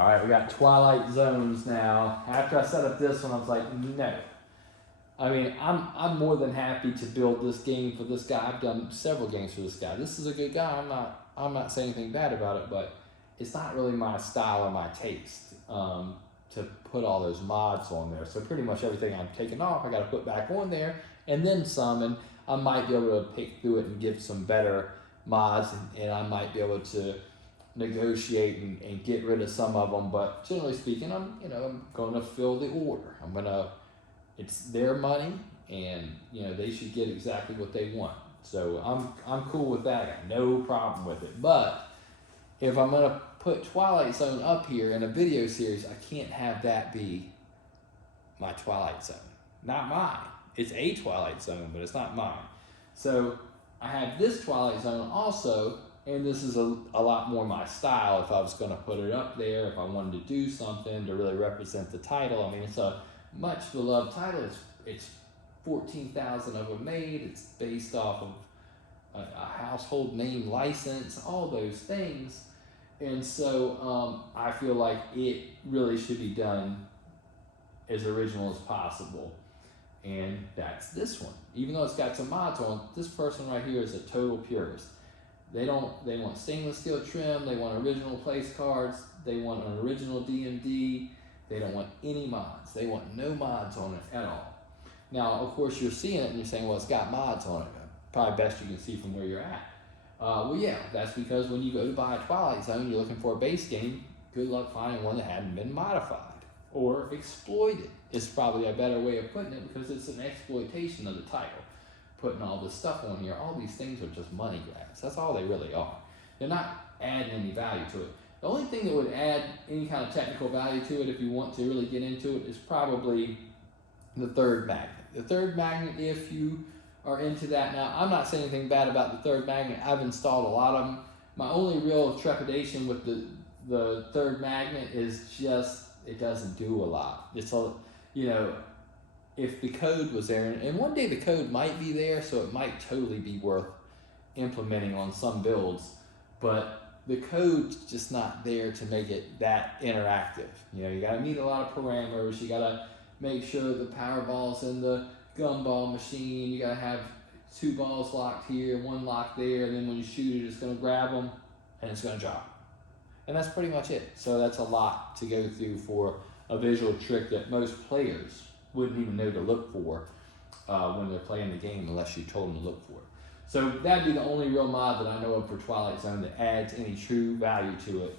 All right, we got Twilight Zones now. After I set up this one, I was like, no. I mean, I'm more than happy to build this game for this guy. I've done several games for this guy. This is a good guy. I'm not saying anything bad about it, but it's not really my style or my taste to put all those mods on there. So pretty much everything I'm taking off, I got to put back on there, and then some. And I might be able to pick through it and give some better mods, and I might be able to negotiate and get rid of some of them. But generally speaking, I'm going to fill the order. It's their money, and they should get exactly what they want. So I'm cool with that. I got no problem with it. But if I'm gonna put Twilight Zone up here in a video series, I can't have that be my Twilight Zone. Not mine. It's a Twilight Zone, but it's not mine. So I have this Twilight Zone also, and this is a lot more my style if I was gonna put it up there, if I wanted to do something to really represent the title. I mean, it's a much beloved title. It's 14,000 of them made. It's based off of a household name license, all those things. And so I feel like it really should be done as original as possible. And that's this one. Even though it's got some mods on, this person right here is a total purist. They want stainless steel trim, they want original place cards, they want an original DMD, they don't want any mods. They want no mods on it at all. Now, of course, you're seeing it and you're saying, well, it's got mods on it. Probably best you can see from where you're at. Well, yeah, that's because when you go to buy a Twilight Zone, you're looking for a base game. Good luck finding one that hadn't been modified or exploited. Is probably a better way of putting it, because it's an exploitation of the title. Putting all this stuff on here, all these things are just money grabs. That's all they really are. They're not adding any value to it. The only thing that would add any kind of technical value to it, if you want to really get into it, is probably the third magnet. The third magnet, if you are into that. Now, I'm not saying anything bad about the third magnet. I've installed a lot of them. My only real trepidation with the third magnet is just it doesn't do a lot. It's a, if the code was there, and one day the code might be there, so it might totally be worth implementing on some builds, but the code's just not there to make it that interactive. You gotta meet a lot of parameters. You gotta make sure the power ball's in the gumball machine. You gotta have 2 balls locked here, 1 locked there, and then when you shoot it, it's gonna grab them and it's gonna drop. And that's pretty much it. So that's a lot to go through for a visual trick that most players wouldn't even know to look for when they're playing the game, unless you told them to look for it. So that'd be the only real mod that I know of for Twilight Zone that adds any true value to it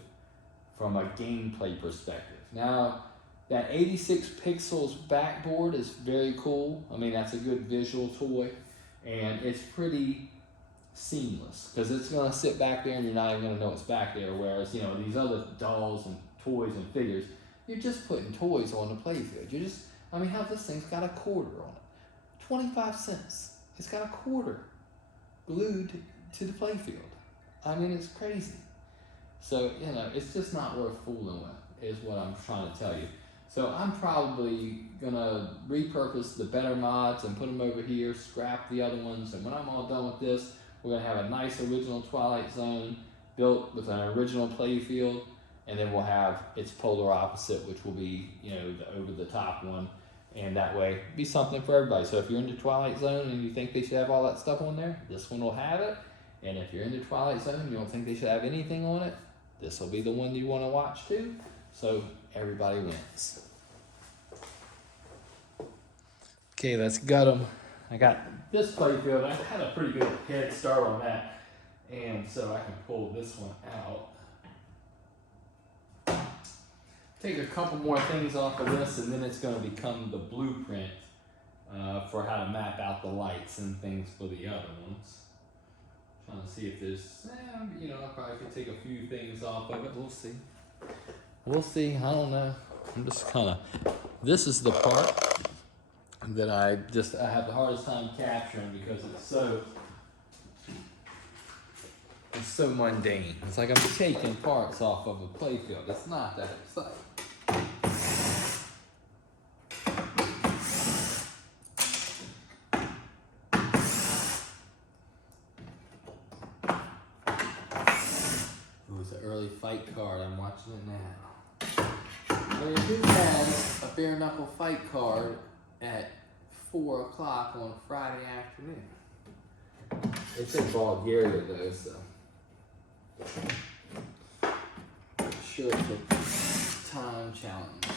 from a gameplay perspective. Now, that 86 pixels backboard is very cool. I mean, that's a good visual toy, and it's pretty seamless, because it's gonna sit back there and you're not even gonna know it's back there, whereas, these other dolls and toys and figures, you're just putting toys on the playfield. How's this thing's got a quarter on it? 25 cents. It's got a quarter glued to the playfield. I mean, it's crazy. So, it's just not worth fooling with, is what I'm trying to tell you. So I'm probably gonna repurpose the better mods and put them over here, scrap the other ones, and when I'm all done with this, we're gonna have a nice original Twilight Zone built with an original playfield, and then we'll have its polar opposite, which will be, the over-the-top one, and that way be something for everybody. So if you're into Twilight Zone and you think they should have all that stuff on there, this one will have it. And if you're into Twilight Zone and you don't think they should have anything on it, this will be the one you want to watch too. So everybody wins. Okay, let's gut them. I got this playfield. I had a pretty good head start on that, and so I can pull this one out. Take a couple more things off of this, and then it's going to become the blueprint for how to map out the lights and things for the other ones. Trying to see if there's, I probably could take a few things off of it. We'll see. We'll see. I don't know. I'm just this is the part that I have the hardest time capturing, because it's so mundane. It's like I'm taking parts off of a playfield. It's not that exciting. Ooh, it's an early fight card. I'm watching it now. Who has a bare knuckle fight card at 4 o'clock on Friday afternoon? It's in Bulgaria though, so I'm sure it's a time challenge.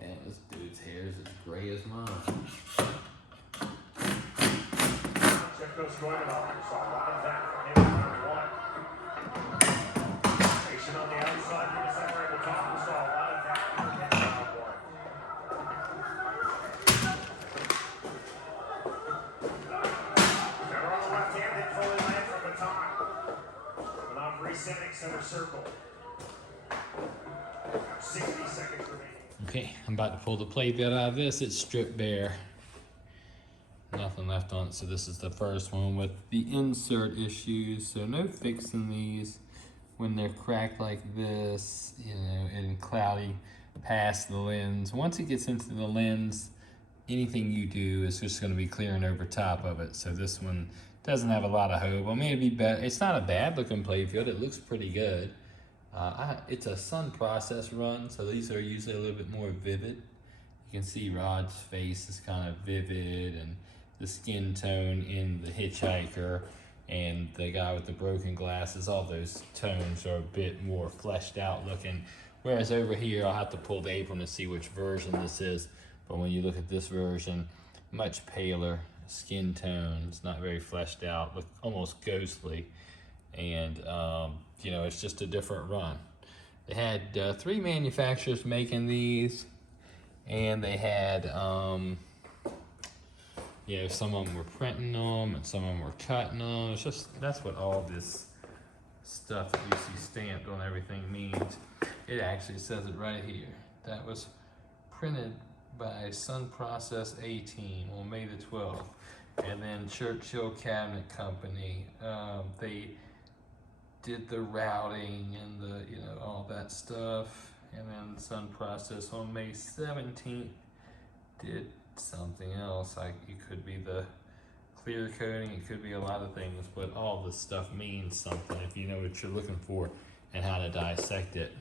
Man, this dude's hair is as gray as mine. Check those going off. So a lot of that from him round one. Patient on the outside, from the center at the top. We saw a lot of that from him round one. Never on the left hand, then fully lands the baton. And on resetting center circle. 60 seconds remaining. Okay, I'm about to pull the Playfield out of this. It's stripped bare. Nothing left on it, so this is the first one with the insert issues. So no fixing these when they're cracked like this, you know, and cloudy past the lens. Once it gets into the lens, anything you do is just going to be clearing over top of it. So this one doesn't have a lot of hope. I mean, it'd be better. It's not a bad looking Playfield. It looks pretty good. It's a sun process run, so these are usually a little bit more vivid. You can see Rod's face is kind of vivid, and the skin tone in the hitchhiker and the guy with the broken glasses, all those tones are a bit more fleshed out looking. Whereas over here, I'll have to pull the apron to see which version this is. But when you look at this version, much paler skin tone. It's not very fleshed out, look almost ghostly. And you know, it's just a different run. They had 3 manufacturers making these, and they had you know, some of them were printing them and some of them were cutting them. It's just, that's what all this stuff that you see stamped on everything means. It actually says it right here. That was printed by Sun Process 18 on May the 12th. And then Churchill Cabinet Company, they did the routing and the, you know, all that stuff. And then Sun Process on May 17th did something else. Like, it could be the clear coating, it could be a lot of things, but all this stuff means something if you know what you're looking for and how to dissect it.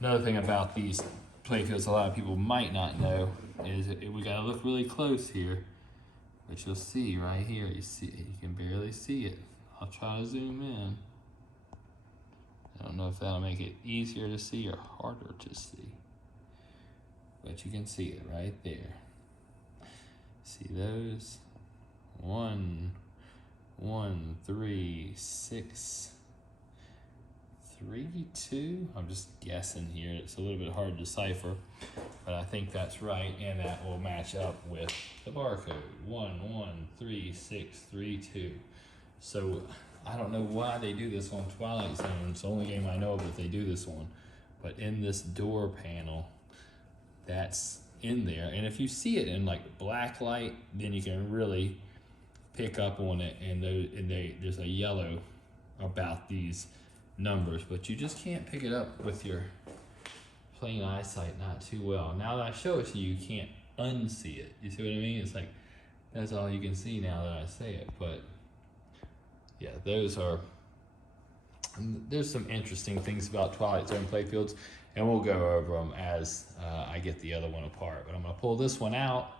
Another thing about these Playfields a lot of people might not know is we gotta look really close here, but you'll see right here, you can barely see it. I'll try to zoom in. I don't know if that'll make it easier to see or harder to see, but you can see it right there. See those? 1, 1, 3, 6, 3, 2. I'm just guessing here. It's a little bit hard to decipher, but I think that's right, and that will match up with the barcode. 1, 1, 3, 6, 3, 2. So I don't know why they do this on Twilight Zone. It's the only game I know of that they do this one. But in this door panel, that's in there. And if you see it in like black light, then you can really pick up on it. And there's a yellow about these numbers, but you just can't pick it up with your plain eyesight not too well. Now that I show it to you, you can't unsee it. You see what I mean? It's like, that's all you can see now that I say it. But yeah, there's some interesting things about Twilight Zone Playfields, and we'll go over them as I get the other one apart. But I'm gonna pull this one out,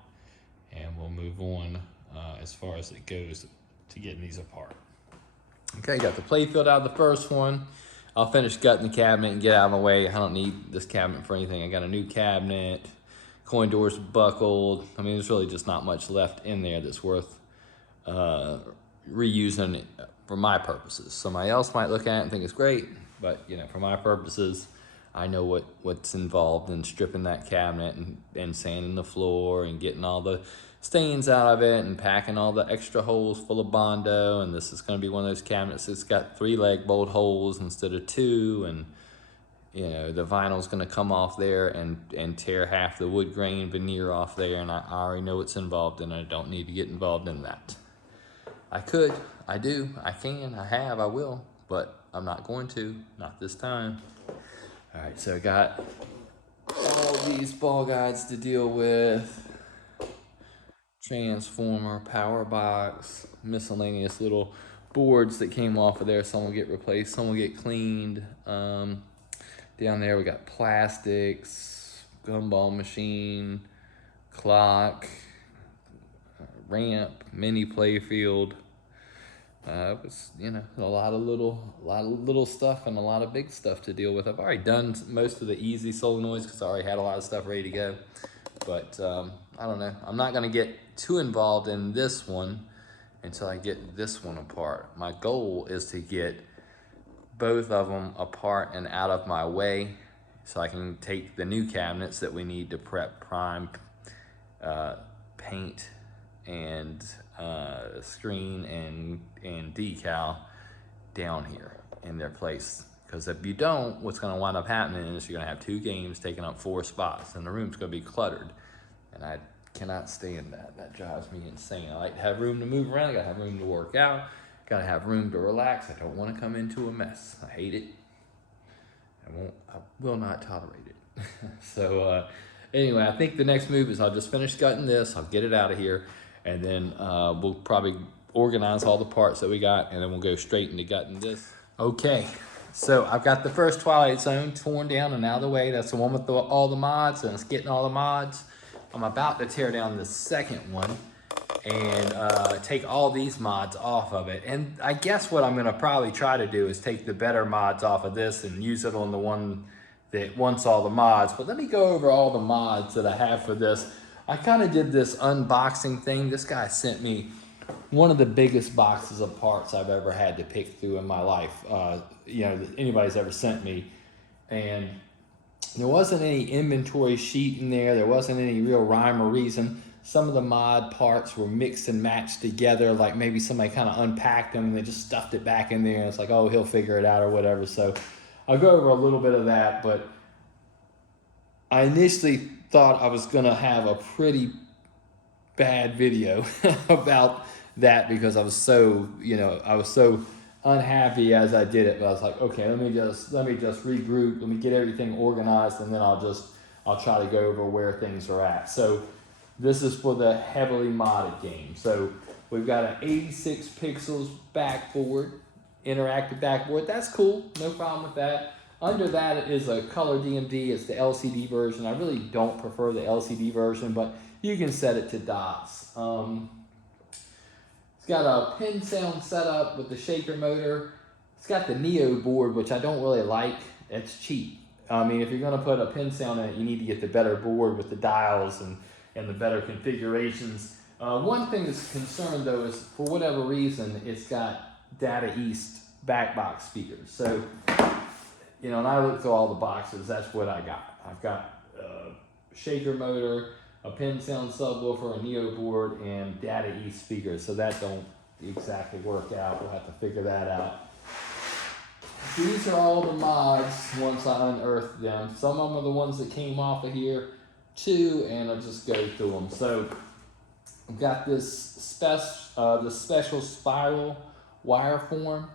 and we'll move on as far as it goes to getting these apart. Okay, got the Playfield out of the first one. I'll finish gutting the cabinet and get out of my way. I don't need this cabinet for anything. I got a new cabinet, coin doors buckled. I mean, there's really just not much left in there that's worth reusing it for my purposes. Somebody else might look at it and think it's great, but you know, for my purposes, I know what's involved in stripping that cabinet and sanding the floor and getting all the stains out of it and packing all the extra holes full of Bondo. And this is going to be one of those cabinets that's got 3 leg bolt holes instead of 2, and you know, the vinyl's going to come off there and tear half the wood grain veneer off there, and I already know what's involved in it. I don't need to get involved in that. I could, I do, I can, I have, I will, but I'm not going to, not this time. All right, so I got all these ball guides to deal with. Transformer, power box, miscellaneous little boards that came off of there. Some will get replaced, some will get cleaned. Down there we got plastics, gumball machine, clock, ramp, mini playfield. It was, you know, a lot of little stuff and a lot of big stuff to deal with. I've already done most of the easy solenoids because I already had a lot of stuff ready to go. But I don't know. I'm not going to get too involved in this one until I get this one apart. My goal is to get both of them apart and out of my way so I can take the new cabinets that we need to prep, prime, paint, and screen and decal down here in their place. Because if you don't, what's going to wind up happening is you're going to have 2 games taking up 4 spots and the room's going to be cluttered. And I cannot stand that. That drives me insane. I like to have room to move around. I got to have room to work out. Got to have room to relax. I don't want to come into a mess. I hate it. I will not tolerate it. So anyway, I think the next move is I'll just finish gutting this. I'll get it out of here. And then we'll probably organize all the parts that we got, and then we'll go straight into gutting this. Okay, so I've got the first Twilight Zone torn down and out of the way. That's the one with all the mods, and it's getting all the mods. I'm about to tear down the second one and take all these mods off of it. And I guess what I'm gonna probably try to do is take the better mods off of this and use it on the one that wants all the mods. But let me go over all the mods that I have for this. I kind of did this unboxing thing. This guy sent me one of the biggest boxes of parts I've ever had to pick through in my life, you know, that anybody's ever sent me. And there wasn't any inventory sheet in there. There wasn't any real rhyme or reason. Some of the mod parts were mixed and matched together, like maybe somebody kind of unpacked them and they just stuffed it back in there. And it's like, oh, he'll figure it out or whatever. So I'll go over a little bit of that, but I initially thought I was gonna have a pretty bad video about that because I was so, you know, I was so unhappy as I did it. But I was like, okay, let me just regroup, let me get everything organized, and then I'll try to go over where things are at. So this is for the heavily modded game. So we've got an 86 pixels backboard, interactive backboard. That's cool, no problem with that. Under that is a color DMD. It's the LCD version. I really don't prefer the LCD version, but you can set it to dots. It's got a pin sound setup with the shaker motor. It's got the Neo board, which I don't really like. It's cheap. I mean, if you're gonna put a pin sound in it, you need to get the better board with the dials and the better configurations. One thing that's concerned though is for whatever reason, it's got Data East backbox speakers. So, you know, and I looked through all the boxes, that's what I got. I've got a shaker motor, a pin sound subwoofer, a Neo board, and Data East speakers. So that don't exactly work out. We'll have to figure that out. These are all the mods once I unearthed them. Some of them are the ones that came off of here too, and I'll just go through them. So I've got this special spiral wire form.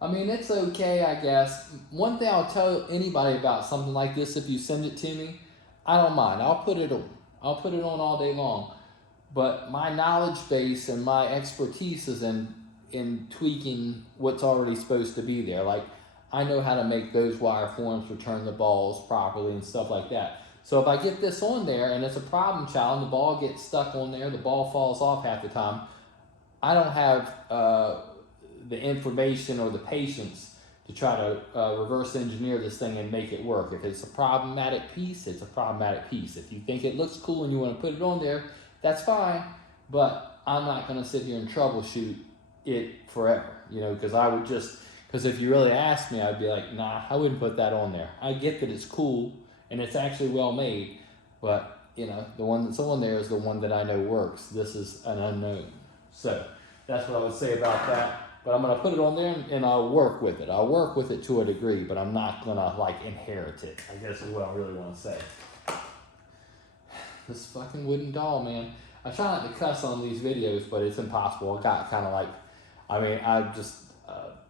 I mean, it's okay, I guess. One thing I'll tell anybody about something like this, if you send it to me, I don't mind. I'll put it on. I'll put it on all day long. But my knowledge base and my expertise is in tweaking what's already supposed to be there. Like, I know how to make those wire forms return the balls properly and stuff like that. So if I get this on there and it's a problem child and the ball gets stuck on there, the ball falls off half the time, I don't have the information or the patience to try to reverse engineer this thing and make it work. If it's a problematic piece, it's a problematic piece. If you think it looks cool and you want to put it on there, that's fine, but I'm not going to sit here and troubleshoot it forever, you know, because if you really ask me, I'd be like, nah, I wouldn't put that on there. I get that it's cool and it's actually well made, but you know, the one that's on there is the one that I know works. This is an unknown. So that's what I would say about that. But I'm going to put it on there and I'll work with it. I'll work with it to a degree, but I'm not going to like inherit it, I guess is what I really want to say. This fucking wooden doll, man. I try not to cuss on these videos, but it's impossible. I got kind of like, I mean, I'm just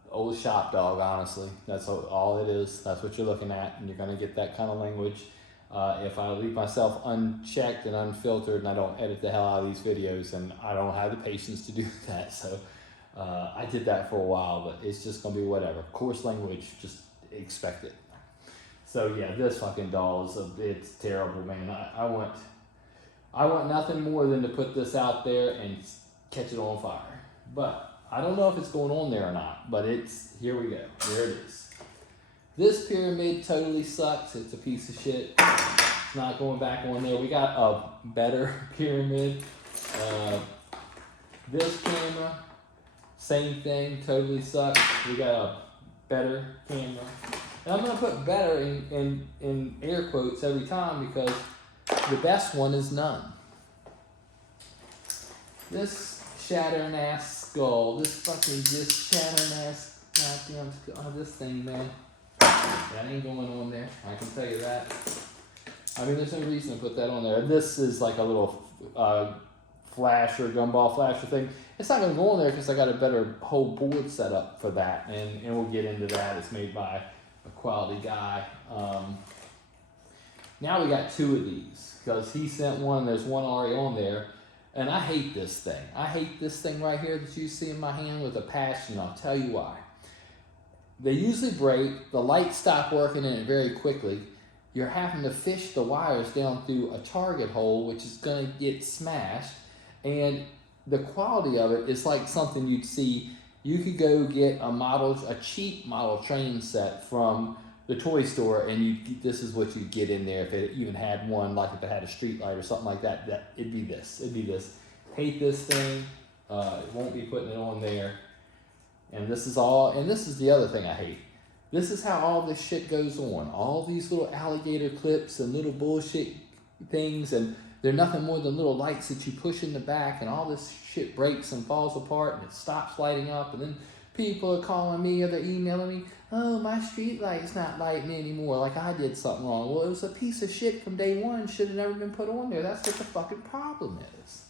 old shop dog, honestly. That's all it is. That's what you're looking at, and you're going to get that kind of language. If I leave myself unchecked and unfiltered and I don't edit the hell out of these videos, and I don't have the patience to do that. So I did that for a while, but it's just gonna be whatever. Coarse language, just expect it. So yeah, this fucking doll it's terrible, man. I want nothing more than to put this out there and catch it on fire. But I don't know if it's going on there or not, but here we go. There it is. This pyramid totally sucks. It's a piece of shit. It's not going back on there. We got a better pyramid. This camera, same thing, totally sucks. We got a better camera. And I'm gonna put better in air quotes every time because the best one is none. This shattering ass skull, this shattering ass goddamn skull, this thing, man. That ain't going on there, I can tell you that. I mean, there's no reason to put that on there. This is like a little gumball flasher thing. It's not gonna go on there because I got a better whole board set up for that, and we'll get into that. It's made by a quality guy. Now we got two of these because he sent one. There's one already on there, and I hate this thing. I hate this thing right here that you see in my hand with a passion. I'll tell you why. They usually break. The lights stop working in it very quickly. You're having to fish the wires down through a target hole, which is going to get smashed. And the quality of it is like something you'd see. You could go get a cheap model train set from the toy store, and this is what you'd get in there if it even had one, like if it had a Streetlight or something like that. It'd be this. Hate this thing. It won't be putting it on there. And this is the other thing I hate. This is how all this shit goes on. All these little alligator clips and little bullshit things, and they're nothing more than little lights that you push in the back, and all this shit breaks and falls apart, and it stops lighting up, and then people are calling me or they're emailing me, oh, my street light's not lighting anymore, like I did something wrong. Well, it was a piece of shit from day one, should have never been put on there. That's what the fucking problem is.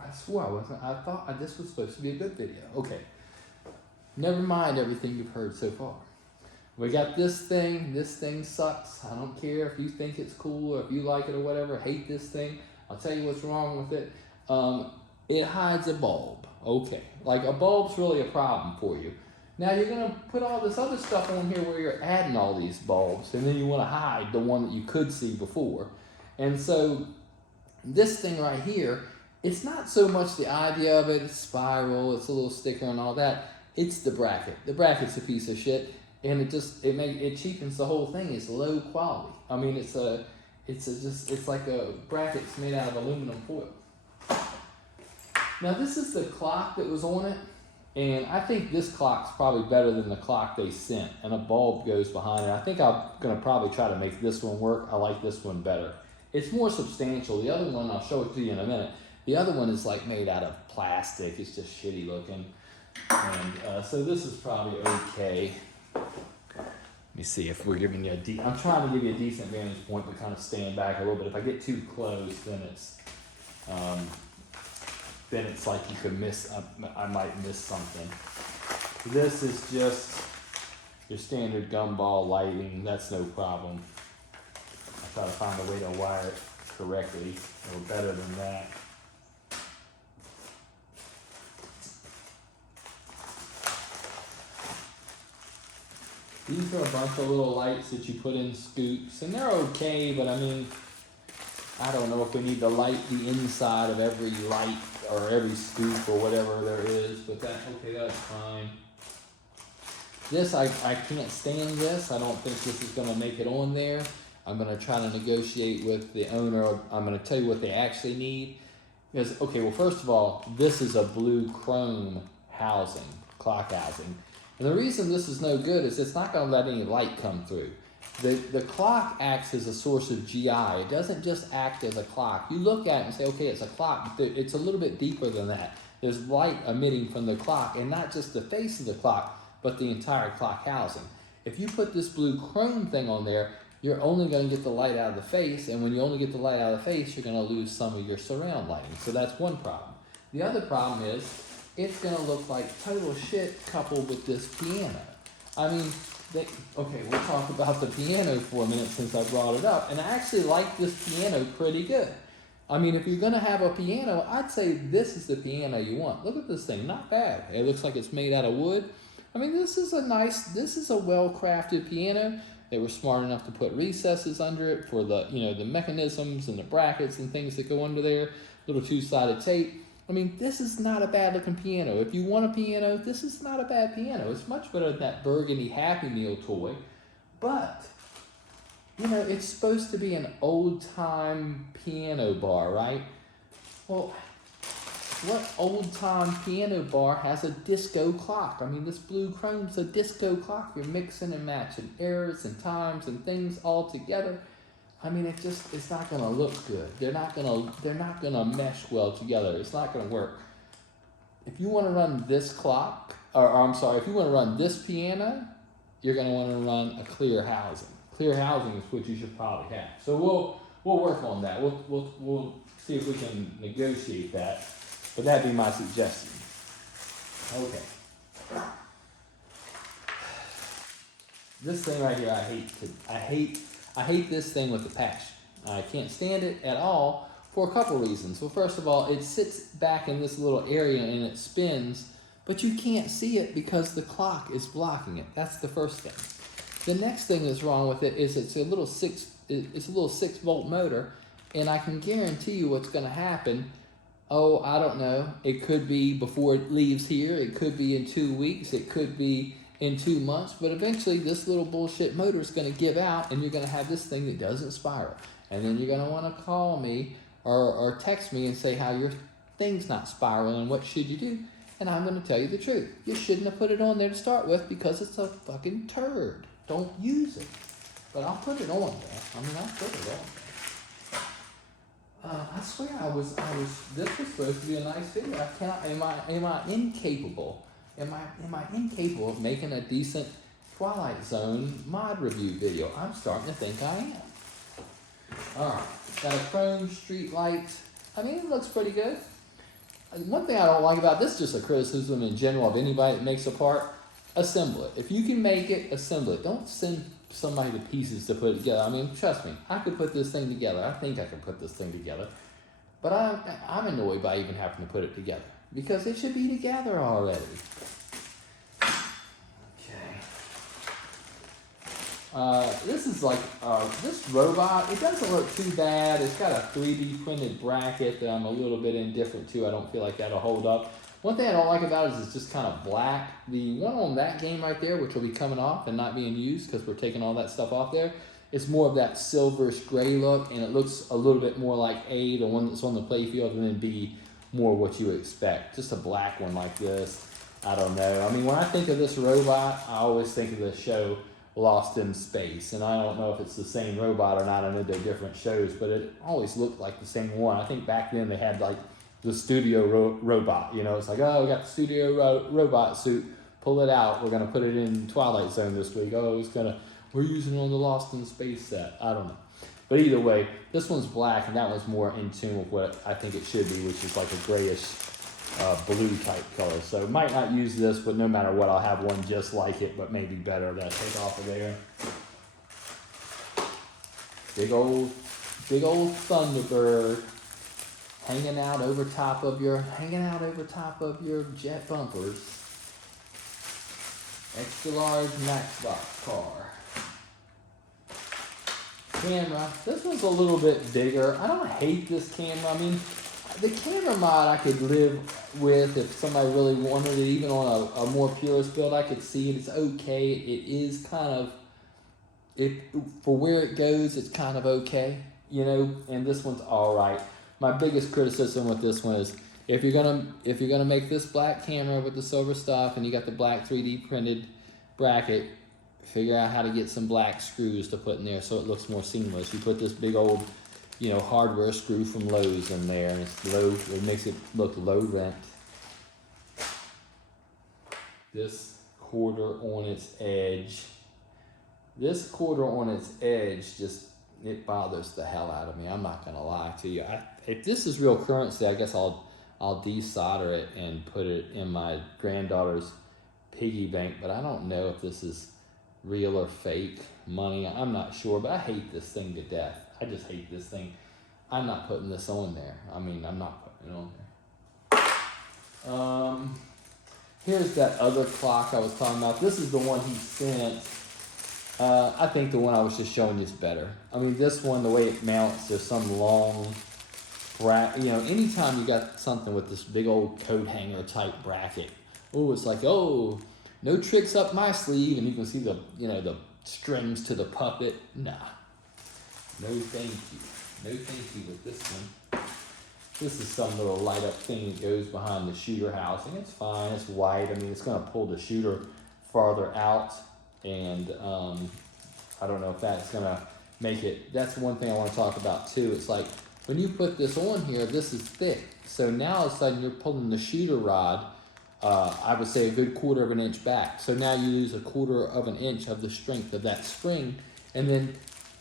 I swear I thought this was supposed to be a good video. Okay. Never mind everything you've heard so far. We got this thing. This thing sucks. I don't care if you think it's cool or if you like it or whatever. Hate this thing. I'll tell you what's wrong with it. It hides a bulb. Okay. Like a bulb's really a problem for you. Now you're going to put all this other stuff on here where you're adding all these bulbs, and then you want to hide the one that you could see before. And so this thing right here, it's not so much the idea of it. It's spiral. It's a little sticker and all that. It's the bracket. The bracket's a piece of shit, and it cheapens the whole thing. It's low quality. I mean, it's like a bracket's made out of aluminum foil. Now this is the clock that was on it, and I think this clock's probably better than the clock they sent, and a bulb goes behind it. I think I'm gonna probably try to make this one work. I like this one better. It's more substantial. The other one, I'll show it to you in a minute. The other one is like made out of plastic. It's just shitty looking. And so this is probably okay. Let me see if we're giving you I'm trying to give you a decent vantage point, but kind of stand back a little bit. If I get too close, then it's like you could miss. I might miss something. This is just your standard gumball lighting. That's no problem. I try to find a way to wire it correctly or better than that. These are a bunch of little lights that you put in scoops, and they're okay, but I mean, I don't know if we need to light the inside of every light or every scoop or whatever there is, but that's fine. This, I can't stand this. I don't think this is going to make it on there. I'm going to try to negotiate with the owner. I'm going to tell you what they actually need. Because, okay, well, first of all, this is a blue chrome housing, clock housing. And the reason this is no good is it's not going to let any light come through. The clock acts as a source of GI. It doesn't just act as a clock. You look at it and say, okay, it's a clock, but it's a little bit deeper than that. There's light emitting from the clock, and not just the face of the clock, but the entire clock housing. If you put this blue chrome thing on there, you're only going to get the light out of the face, and when you only get the light out of the face, you're going to lose some of your surround lighting. So that's one problem. The other problem is, it's going to look like total shit coupled with this piano. I mean, okay, we'll talk about the piano for a minute since I brought it up. And I actually like this piano pretty good. I mean, if you're gonna have a piano, I'd say this is the piano you want. Look at this thing, not bad. It looks like it's made out of wood. I mean, this is a well-crafted piano. They were smart enough to put recesses under it for the, the mechanisms and the brackets and things that go under there. Little two-sided tape. I mean, this is not a bad looking piano. If you want a piano, this is not a bad piano. It's much better than that burgundy Happy Meal toy. But, it's supposed to be an old-time piano bar, right? Well, what old-time piano bar has a disco clock? I mean, this blue chrome's a disco clock. You're mixing and matching errors and times and things all together. I mean, it's not gonna look good. They're not gonna mesh well together. It's not gonna work. If you want to run this clock, if you want to run this piano, you're gonna want to run a clear housing. Clear housing is what you should probably have. So we'll work on that. We'll see if we can negotiate that. But that'd be my suggestion. Okay. This thing right here, I hate this thing with a passion. I can't stand it at all for a couple reasons. Well, first of all, it sits back in this little area and it spins, but you can't see it because the clock is blocking it. That's the first thing. The next thing that's wrong with it is it's a little 6-volt motor, and I can guarantee you what's going to happen. Oh, I don't know. It could be before it leaves here. It could be in 2 weeks. It could be in 2 months. But eventually, this little bullshit motor is going to give out, and you're going to have this thing that doesn't spiral. And then you're going to want to call me or text me and say how your thing's not spiraling and what should you do. And I'm going to tell you the truth. You shouldn't have put it on there to start with because it's a fucking turd. Don't use it. But I'll put it on there. I'll put it on there. I swear this was supposed to be a nice video. Am I incapable of making a decent Twilight Zone mod review video? I'm starting to think I am. Alright, got a chrome Streetlights. I mean, it looks pretty good. One thing I don't like about this, just a criticism in general of anybody that makes a part, assemble it. If you can make it, assemble it. Don't send somebody to pieces to put it together. I mean, trust me, I could put this thing together. I think I can put this thing together. But I'm annoyed by even having to put it together because it should be together already. Okay. This is like, this robot, it doesn't look too bad. It's got a 3D printed bracket that I'm a little bit indifferent to. I don't feel like that'll hold up. One thing I don't like about it is it's just kind of black. The one on that game right there, which will be coming off and not being used because we're taking all that stuff off there, it's more of that silverish gray look, and it looks a little bit more like A, the one that's on the Playfield, and then B, more what you would expect. Just a black one like this. I don't know. I mean, when I think of this robot, I always think of the show Lost in Space, and I don't know if it's the same robot or not. I know they're different shows, but it always looked like the same one. I think back then they had like the studio robot, it's like, oh, we got the studio robot suit, pull it out, we're gonna put it in Twilight Zone this week, we're using it on the Lost in Space set, I don't know. But either way, this one's black and that one's more in tune with what I think it should be, which is like a grayish blue type color. So might not use this, but no matter what, I'll have one just like it, but maybe better that I take off of there. Big old Thunderbird. Hanging out over top of your jet bumpers. Extra large Matchbox car. Camera. This one's a little bit bigger. I don't hate this camera. I mean, the camera mod I could live with if somebody really wanted it. Even on a more purist build, I could see it. It's okay. It is kind of, for where it goes, it's kind of okay. And this one's all right. My biggest criticism with this one is if you're gonna make this black camera with the silver stuff and you got the black 3D printed bracket, figure out how to get some black screws to put in there so it looks more seamless. You put this big old, hardware screw from Lowe's in there, and it's low. It makes it look low rent. This quarter on its edge. It bothers the hell out of me. I'm not gonna lie to you. If this is real currency, I guess I'll desolder it and put it in my granddaughter's piggy bank. But I don't know if this is real or fake money. I'm not sure, but I hate this thing to death. I just hate this thing. I'm not putting this on there. I mean, I'm not putting it on there. Here's that other clock I was talking about. This is the one he sent. I think the one I was just showing you is better. I mean, this one, the way it mounts, there's some long bracket. You know, anytime you got something with this big old coat hanger type bracket, oh, it's like, oh, no tricks up my sleeve, and you can see the, you know, the strings to the puppet. Nah, no thank you. No thank you with this one. This is some little light up thing that goes behind the shooter housing. It's fine, it's white. I mean, it's gonna pull the shooter farther out, and I don't know if that's gonna make it. That's one thing I wanna talk about too. It's like, when you put this on here, this is thick. So now all of a sudden you're pulling the shooter rod, I would say a good 1/4 of an inch back. So now you lose a 1/4 of an inch of the strength of that spring. And then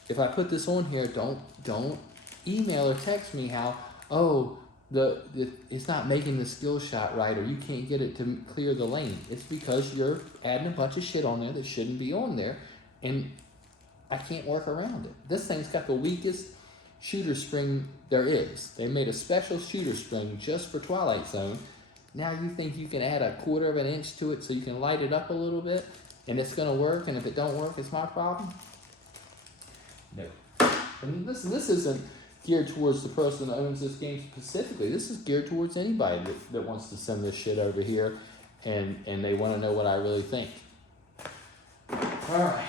if I put this on here, don't email or text me how, oh, it's not making the skill shot right, or you can't get it to clear the lane. It's because you're adding a bunch of shit on there that shouldn't be on there, and I can't work around it. This thing's got the weakest shooter spring there is. They made a special shooter spring just for Twilight Zone. Now you think you can add a 1/4 of an inch to it so you can light it up a little bit, and it's gonna work, and if it don't work, it's my problem? No. And this isn't geared towards the person that owns this game specifically. This is geared towards anybody that wants to send this shit over here, and they want to know what I really think. Alright,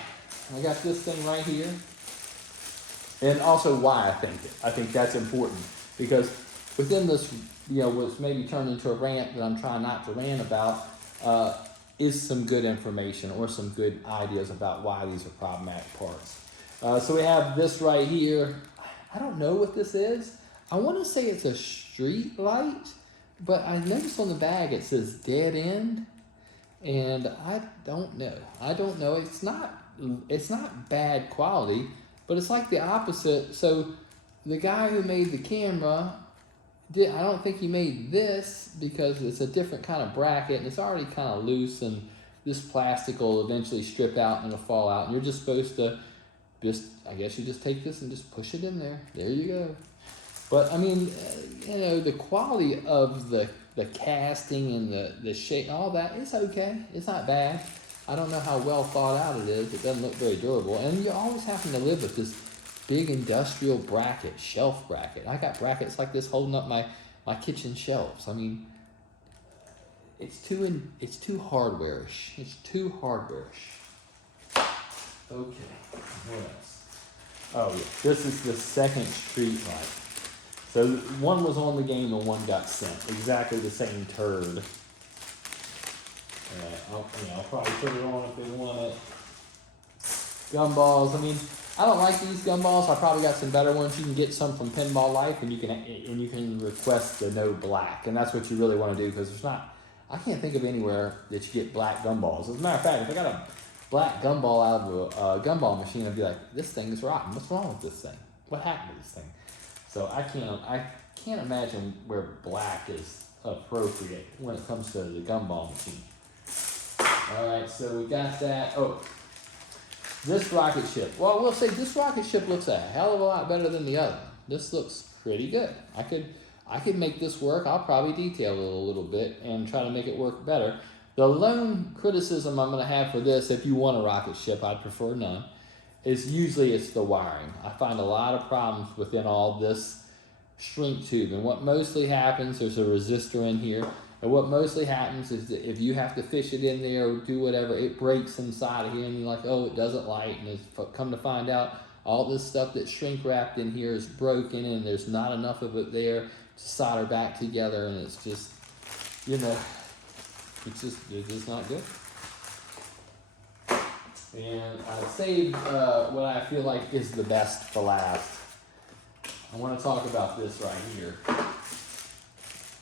I got this thing right here. And also why I think it. I think that's important, because within this, you know, what's maybe turned into a rant that I'm trying not to rant about, is some good information or some good ideas about why these are problematic parts. So we have this right here. I don't know what this is. I want to say it's a street light, but I noticed on the bag it says dead end, and I don't know. It's not bad quality, but it's like the opposite. So the guy who made the camera I don't think he made this, because it's a different kind of bracket and it's already kind of loose, and this plastic will eventually strip out and it'll fall out, and you're just supposed to I guess you just take this and just push it in there. There you go. But I mean, you know, the quality of the casting and the shape, all that, it's okay. It's not bad. I don't know how well thought out it is. It doesn't look very durable. And you always happen to live with this big industrial bracket, shelf bracket. I got brackets like this holding up my kitchen shelves. I mean, it's too hardware-ish. It's too hardware-ish. Okay, what else? Oh yeah, this is the second street light. So one was on the game and one got sent. Exactly the same turd. I'll probably put it on if they want it. Gumballs. I mean, I don't like these gumballs. I probably got some better ones. You can get some from Pinball Life, and you can request the no black, and that's what you really want to do, because there's not. I can't think of anywhere that you get black gumballs. As a matter of fact, if I got a black gumball out of a gumball machine, I'd be like, this thing is rotten. What's wrong with this thing? What happened to this thing? So I can't imagine where black is appropriate when it comes to the gumball machine. All right, so we got that. Oh, this rocket ship. Well, we'll say this rocket ship looks a hell of a lot better than the other. This looks pretty good. I could make this work. I'll probably detail it a little bit and try to make it work better. The lone criticism I'm going to have for this, if you want a rocket ship, I'd prefer none, is usually it's the wiring. I find a lot of problems within all this shrink tube. And what mostly happens, there's a resistor in here, and what mostly happens is that if you have to fish it in there or do whatever, it breaks inside of here, and you're like, oh, it doesn't light, and it's come to find out all this stuff that's shrink wrapped in here is broken, and there's not enough of it there to solder back together, and it's just, you know, it's just not good. And I saved what I feel like is the best for last. I want to talk about this right here.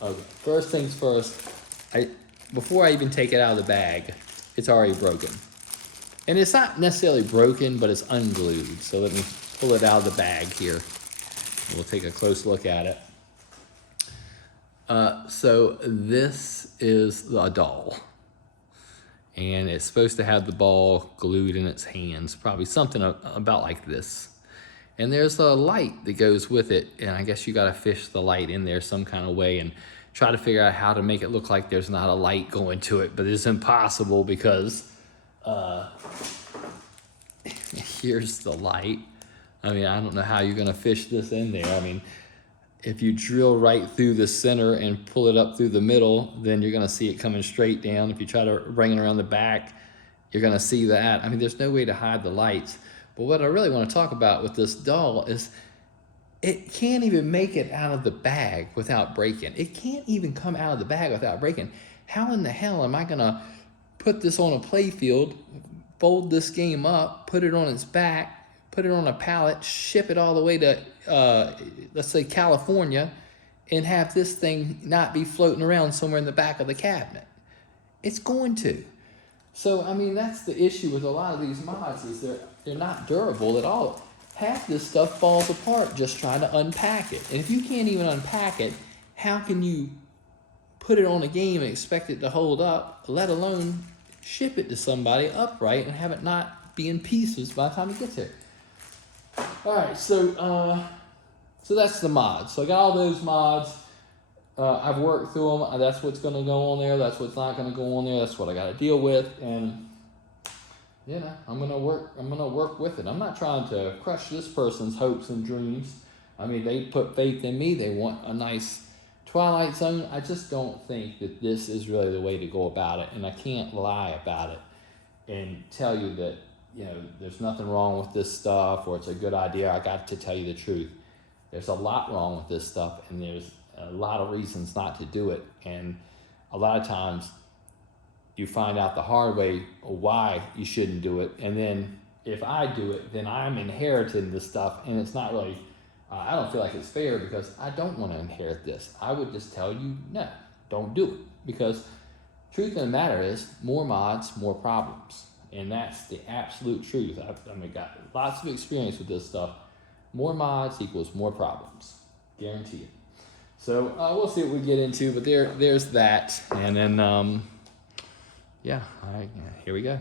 Okay, first things first, before I even take it out of the bag, it's already broken. And it's not necessarily broken, but it's unglued. So let me pull it out of the bag here. We'll take a close look at it. So this is a doll. And it's supposed to have the ball glued in its hands, probably something about like this. And there's a light that goes with it, and I guess you gotta fish the light in there some kind of way and try to figure out how to make it look like there's not a light going to it, but it's impossible because here's the light. I mean, I don't know how you're gonna fish this in there. I mean, if you drill right through the center and pull it up through the middle, then you're gonna see it coming straight down. If you try to bring it around the back, you're gonna see that. I mean, there's no way to hide the lights. But what I really wanna talk about with this doll is it can't even make it out of the bag without breaking. It can't even come out of the bag without breaking. How in the hell am I gonna put this on a playfield, fold this game up, put it on its back, put it on a pallet, ship it all the way to, let's say California, and have this thing not be floating around somewhere in the back of the cabinet? It's going to. So, I mean, that's the issue with a lot of these mods, is they're not durable at all. Half this stuff falls apart just trying to unpack it. And if you can't even unpack it, how can you put it on a game and expect it to hold up, let alone ship it to somebody upright and have it not be in pieces by the time it gets there? All right, so that's the mods. So I got all those mods. I've worked through them. That's what's going to go on there. That's what's not going to go on there. That's what I got to deal with. And you know, I'm gonna work with it. I'm not trying to crush this person's hopes and dreams. I mean, they put faith in me. They want a nice Twilight Zone. I just don't think that this is really the way to go about it. And I can't lie about it and tell you that, you know, there's nothing wrong with this stuff or it's a good idea. I got to tell you the truth. There's a lot wrong with this stuff, and there's a lot of reasons not to do it. And a lot of times you find out the hard way why you shouldn't do it. And then if I do it, then I'm inheriting this stuff, and it's not really, I don't feel like it's fair because I don't want to inherit this. I would just tell you, no, don't do it. Because truth of the matter is, more mods, more problems. And that's the absolute truth. I've got lots of experience with this stuff. More mods equals more problems. Guarantee it. So we'll see what we get into, but there's that. And then, yeah, here we go.